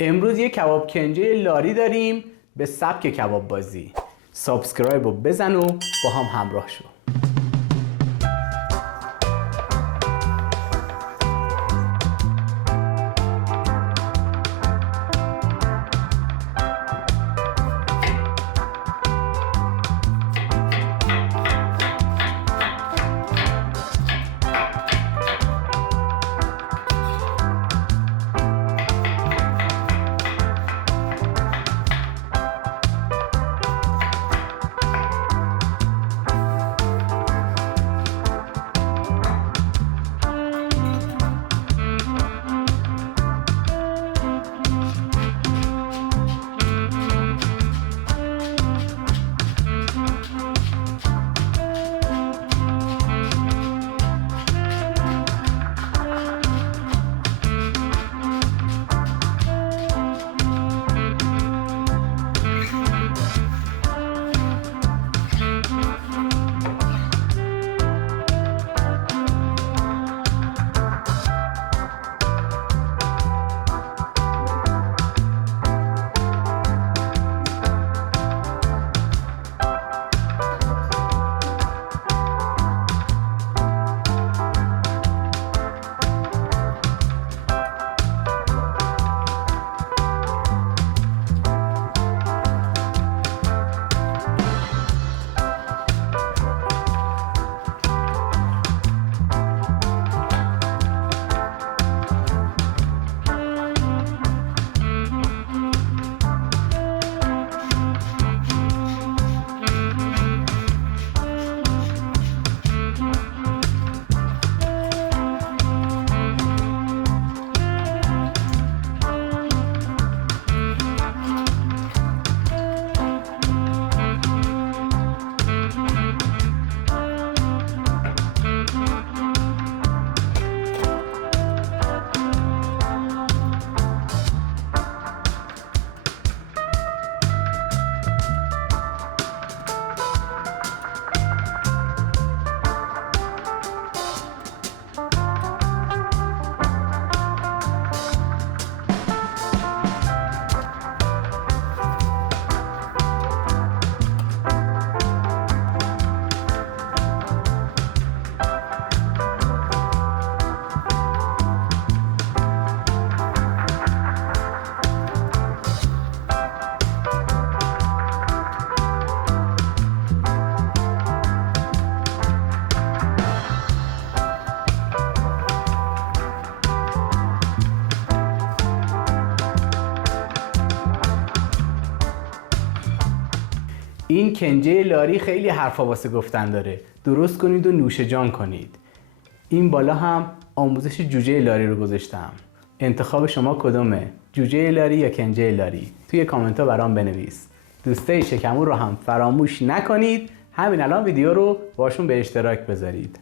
امروز یه کباب کنجه لاری داریم به سبک کباب بازی. سابسکرایب رو بزن و با هم همراه شو. این کنجه لاری خیلی حرفا واسه گفتن داره. درست کنید و نوش جان کنید. این بالا هم آموزش جوجه لاری رو گذاشتم. انتخاب شما کدومه؟ جوجه لاری یا کنجه لاری؟ توی کامنت ها برام بنویس. دوستای شکمون رو هم فراموش نکنید همین الان ویدیو رو باشون به اشتراک بذارید.